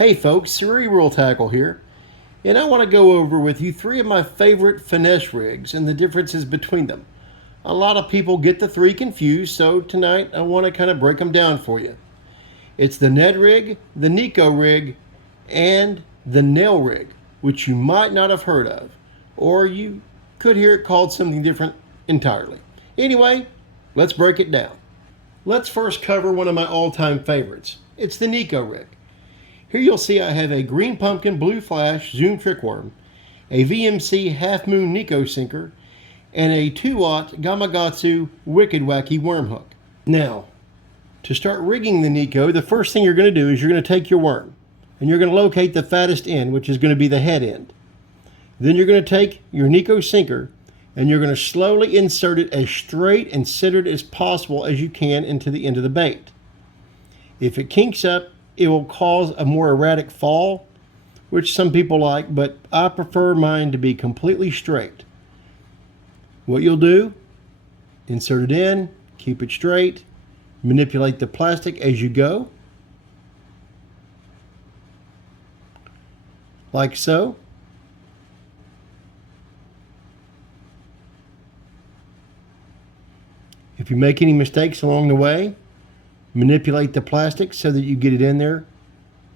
Hey folks, Cerebral Tackle here, and I want to go over with you three of my favorite finesse rigs and the differences between them. A lot of people get the three confused, so tonight I want to kind of break them down for you. It's the Ned Rig, the Neko Rig, and the Nail Rig, which you might not have heard of, or you could hear it called something different entirely. Anyway, let's break it down. Let's first cover one of my all-time favorites. It's the Neko Rig. Here you'll see I have a green pumpkin blue flash zoom trick worm, a VMC half moon Neko sinker, and a 2-watt Gamakatsu wicked wacky worm hook. Now, to start rigging the Neko, the first thing you're going to do is you're going to take your worm and you're going to locate the fattest end, which is going to be the head end. Then you're going to take your Neko sinker and you're going to slowly insert it as straight and centered as possible as you can into the end of the bait. If it kinks up, it will cause a more erratic fall, which some people like, but I prefer mine to be completely straight. What you'll do, insert it in, keep it straight, manipulate the plastic as you go, like so. If you make any mistakes along the way, manipulate the plastic so that you get it in there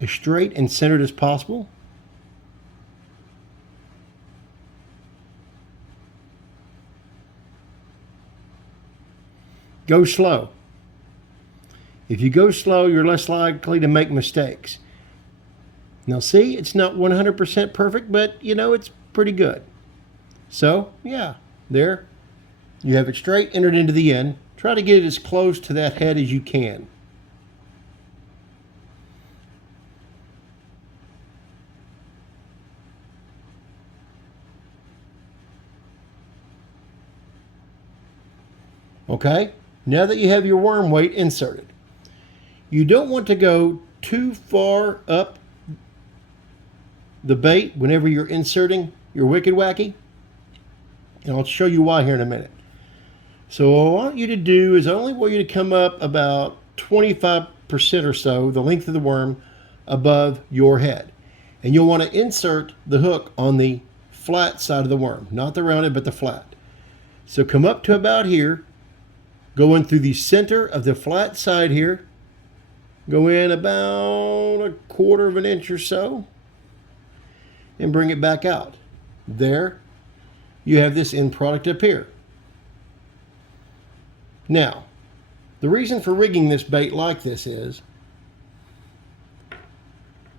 as straight and centered as possible. Go slow. If you go slow, you're less likely to make mistakes. Now see, it's not 100% perfect, but you know, it's pretty good. So, yeah, there. You have it straight, entered into the end. Try to get it as close to that head as you can. Okay, now that you have your worm weight inserted, you don't want to go too far up the bait whenever you're inserting your wicked wacky. And I'll show you why here in a minute. So what I want you to do is I only want you to come up about 25% or so, the length of the worm, above your head. And you'll want to insert the hook on the flat side of the worm, not the rounded, but the flat. So come up to about here, go in through the center of the flat side here, go in about 1/4 of an inch or so, and bring it back out. There, you have this end product up here. Now, the reason for rigging this bait like this is,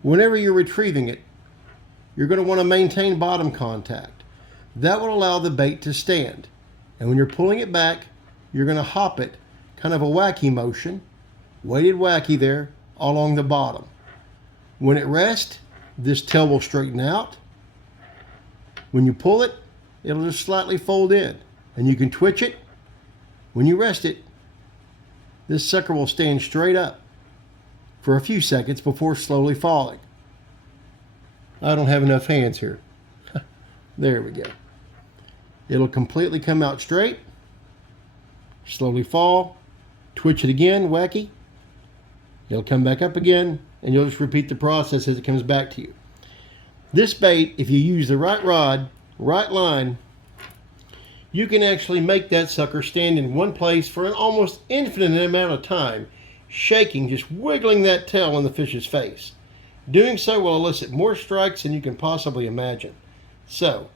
whenever you're retrieving it, you're going to want to maintain bottom contact. That will allow the bait to stand. And when you're pulling it back, you're going to hop it, kind of a wacky motion, weighted wacky there, along the bottom. When it rests, this tail will straighten out. When you pull it, it'll just slightly fold in. And you can twitch it. When you rest it, this sucker will stand straight up for a few seconds before slowly falling. I don't have enough hands here. There we go. It'll completely come out straight, slowly fall, twitch it again, wacky. It'll come back up again, and you'll just repeat the process as it comes back to you. This bait, if you use the right rod, right line, you can actually make that sucker stand in one place for an almost infinite amount of time, shaking, just wiggling that tail in the fish's face. Doing so will elicit more strikes than you can possibly imagine. So,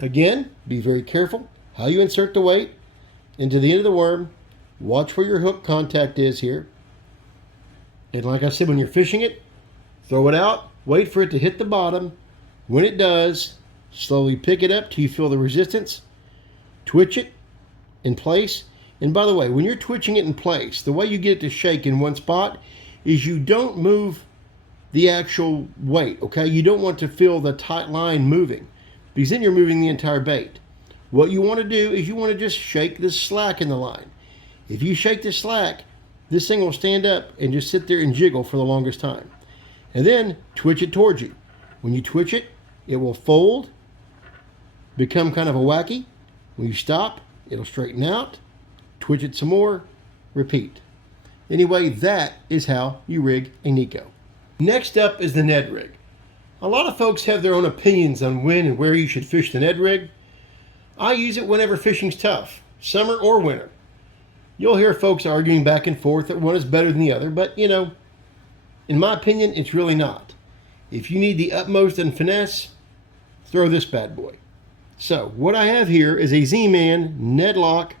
again, be very careful how you insert the weight into the end of the worm. Watch where your hook contact is here. And like I said, when you're fishing it, throw it out, wait for it to hit the bottom. When it does, slowly pick it up till you feel the resistance. Twitch it in place. And by the way, when you're twitching it in place, the way you get it to shake in one spot is you don't move the actual weight, okay? You don't want to feel the tight line moving, because then you're moving the entire bait. What you want to do is you want to just shake the slack in the line. If you shake the slack, this thing will stand up and just sit there and jiggle for the longest time. And then twitch it towards you. When you twitch it, it will fold, become kind of a wacky. When you stop, it'll straighten out, twitch it some more, repeat. Anyway, that is how you rig a Neko. Next up is the Ned Rig. A lot of folks have their own opinions on when and where you should fish the Ned Rig. I use it whenever fishing's tough, summer or winter. You'll hear folks arguing back and forth that one is better than the other, but you know, in my opinion, it's really not. If you need the utmost in finesse, throw this bad boy. So, what I have here is a Z-Man Ned Lock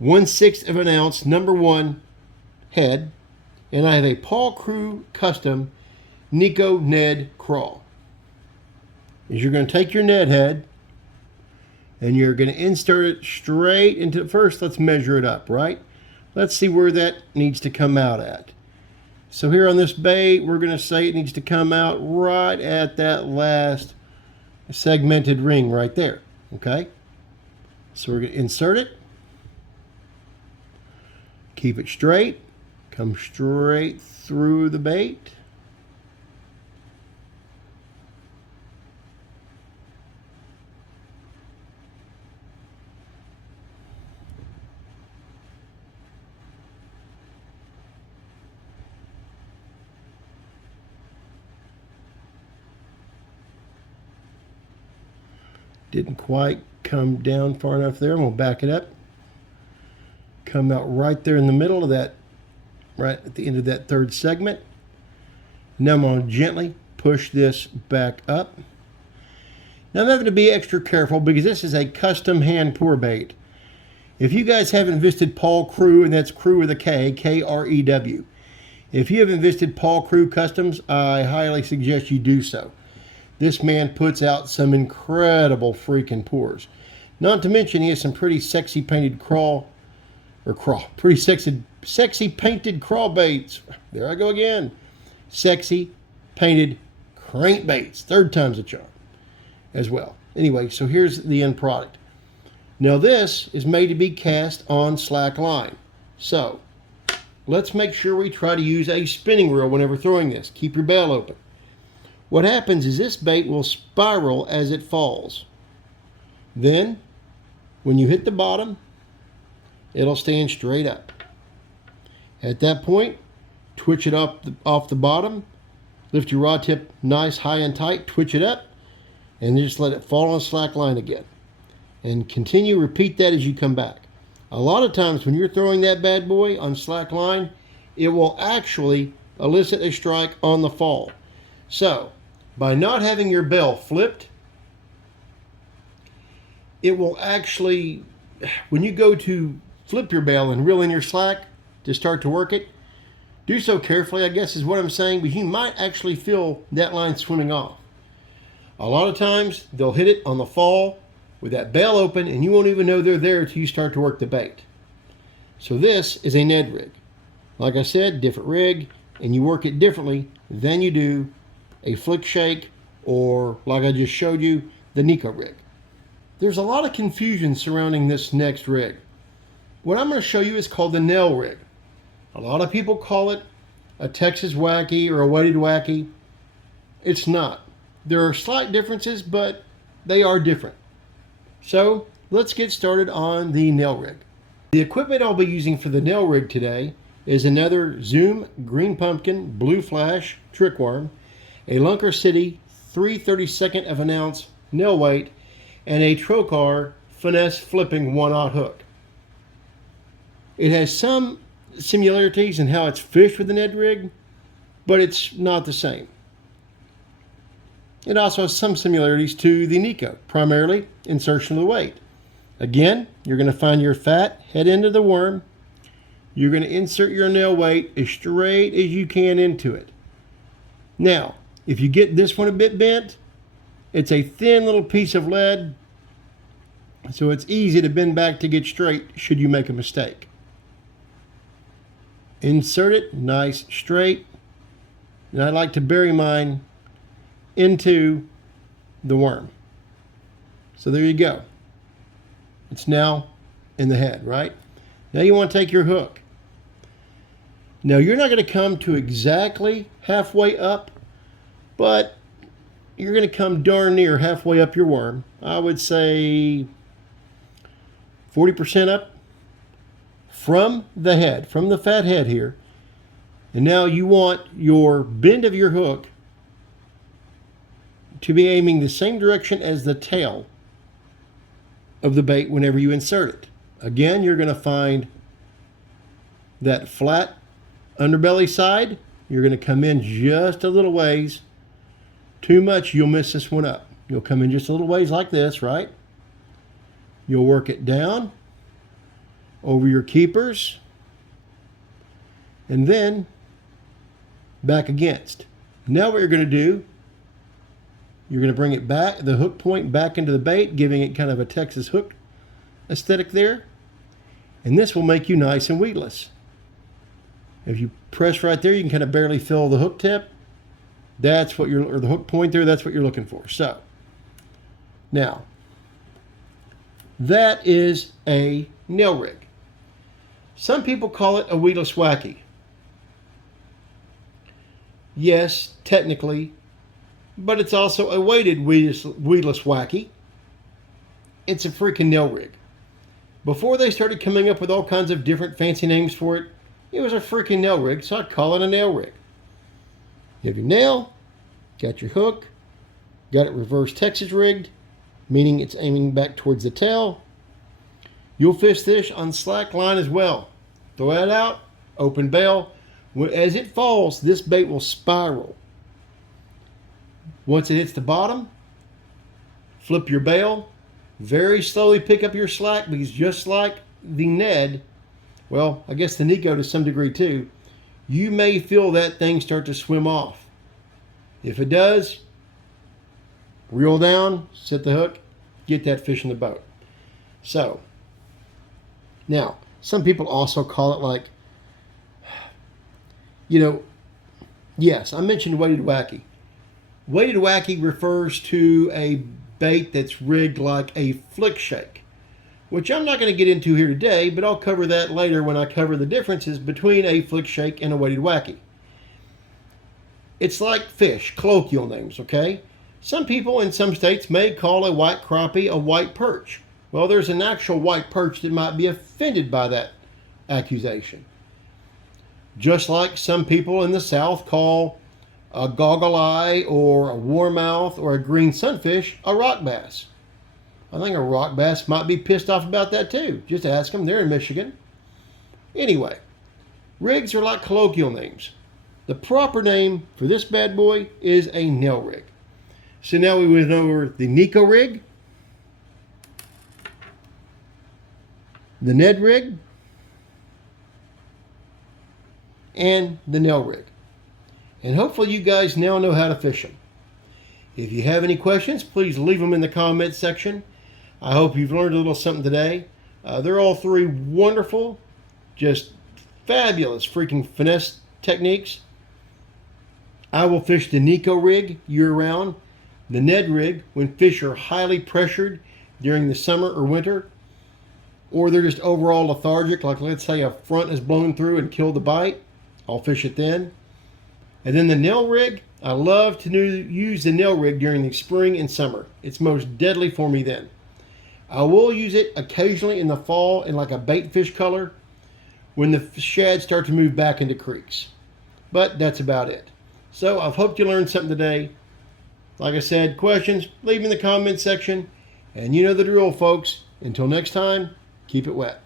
1/6 of an ounce #1 head, and I have a Paul Crew Custom Neko Ned Crawl. Is you're going to take your Ned head and you're going to insert it straight into, first let's measure it up, right? Let's see where that needs to come out at. So here on this bait, we're going to say it needs to come out right at that last segmented ring right there, okay? So we're going to insert it, keep it straight, come straight through the bait. Didn't quite come down far enough there. I'm going to back it up. Come out right there in the middle of that, right at the end of that third segment. Now I'm going to gently push this back up. Now I'm having to be extra careful because this is a custom hand pour bait. If you guys haven't visited Paul Crew, and that's Crew with a K, K-R-E-W. If you haven't visited Paul Crew Customs, I highly suggest you do so. This man puts out some incredible freaking pours. Not to mention he has some pretty sexy painted pretty sexy painted crawbaits. There I go again. Sexy painted crankbaits. Third time's a charm as well. Anyway, so here's the end product. Now this is made to be cast on slack line. So let's make sure we try to use a spinning reel whenever throwing this. Keep your bail open. What happens is this bait will spiral as it falls. Then, when you hit the bottom, it'll stand straight up. At that point, twitch it off the bottom, lift your rod tip nice, high and tight, twitch it up, and just let it fall on slack line again. And continue, repeat that as you come back. A lot of times when you're throwing that bad boy on slack line, it will actually elicit a strike on the fall. So, by not having your bell flipped, it will actually, when you go to flip your bell and reel in your slack to start to work it, do so carefully, I guess is what I'm saying, but you might actually feel that line swimming off. A lot of times, they'll hit it on the fall with that bell open, and you won't even know they're there until you start to work the bait. So this is a Ned Rig. Like I said, different rig, and you work it differently than you do a flick shake, or like I just showed you, the Neko Rig. There's a lot of confusion surrounding this next rig. What I'm going to show you is called the Ned Rig. A lot of people call it a Texas wacky or a weighted wacky. It's not. There are slight differences, but they are different. So let's get started on the Ned Rig. The equipment I'll be using for the Ned Rig today is another Zoom Green Pumpkin Blue Flash Trick Worm, a Lunker City 3/32 of an ounce nail weight, and a Trocar Finesse flipping 1/0 hook. It has some similarities in how it's fished with the Ned Rig, but it's not the same. It also has some similarities to the Neko, primarily insertion of the weight. Again, you're going to find your fat head end of the worm. You're going to insert your nail weight as straight as you can into it. Now, if you get this one a bit bent, it's a thin little piece of lead, so it's easy to bend back to get straight should you make a mistake. Insert it nice straight, and I like to bury mine into the worm. So there you go. It's now in the head, right? Now you want to take your hook. Now you're not going to come to exactly halfway up, but you're going to come darn near halfway up your worm. I would say 40% up from the head, from the fat head here. And now you want your bend of your hook to be aiming the same direction as the tail of the bait whenever you insert it. Again, you're going to find that flat underbelly side. You're going to come in just a little ways. Too much, you'll mess this one up. You'll come in just a little ways like this, right? You'll work it down over your keepers and then back against. Now what you're going to do, you're going to bring it back, the hook point back into the bait, giving it kind of a Texas hook aesthetic there. And this will make you nice and weedless. If you press right there, you can kind of barely feel the hook tip. That's what or the hook point there, that's what you're looking for. So, now, that is a nail rig. Some people call it a weedless wacky. Yes, technically, but it's also a weighted weedless wacky. It's a freaking nail rig. Before they started coming up with all kinds of different fancy names for it, it was a freaking nail rig, so I'd call it a nail rig. You have your nail, got your hook, got it reverse Texas rigged, meaning it's aiming back towards the tail. You'll fish this on slack line as well. Throw that out, open bail. As it falls, this bait will spiral. Once it hits the bottom, flip your bail, very slowly pick up your slack, because just like the Ned, well, I guess the Neko to some degree too, you may feel that thing start to swim off. If it does, reel down, set the hook, get that fish in the boat. So, now, some people also call it like, yes, I mentioned weighted wacky. Weighted wacky refers to a bait that's rigged like a flick shake, which I'm not going to get into here today, but I'll cover that later when I cover the differences between a flick shake and a weighted wacky. It's like fish, colloquial names, okay? Some people in some states may call a white crappie a white perch. Well, there's an actual white perch that might be offended by that accusation. Just like some people in the South call a goggle eye or a warmouth or a green sunfish a rock bass. I think a rock bass might be pissed off about that too. Just ask them, they're in Michigan. Anyway, rigs are like colloquial names. The proper name for this bad boy is a nail rig. So now we went over the Neko Rig, the Ned Rig, and the nail rig. And hopefully you guys now know how to fish them. If you have any questions, please leave them in the comments section. I hope you've learned a little something today. They're all three wonderful, just fabulous freaking finesse techniques. I will fish the Neko Rig year-round, the Ned Rig when fish are highly pressured during the summer or winter, or they're just overall lethargic, like let's say a front is blown through and killed the bite. I'll fish it then. And then the nail rig, I love to use the nail rig during the spring and summer. It's most deadly for me then. I will use it occasionally in the fall in like a bait fish color when the shad start to move back into creeks. But that's about it. So I've hoped you learned something today. Like I said, questions, leave them in the comments section. And you know the drill, folks. Until next time, keep it wet.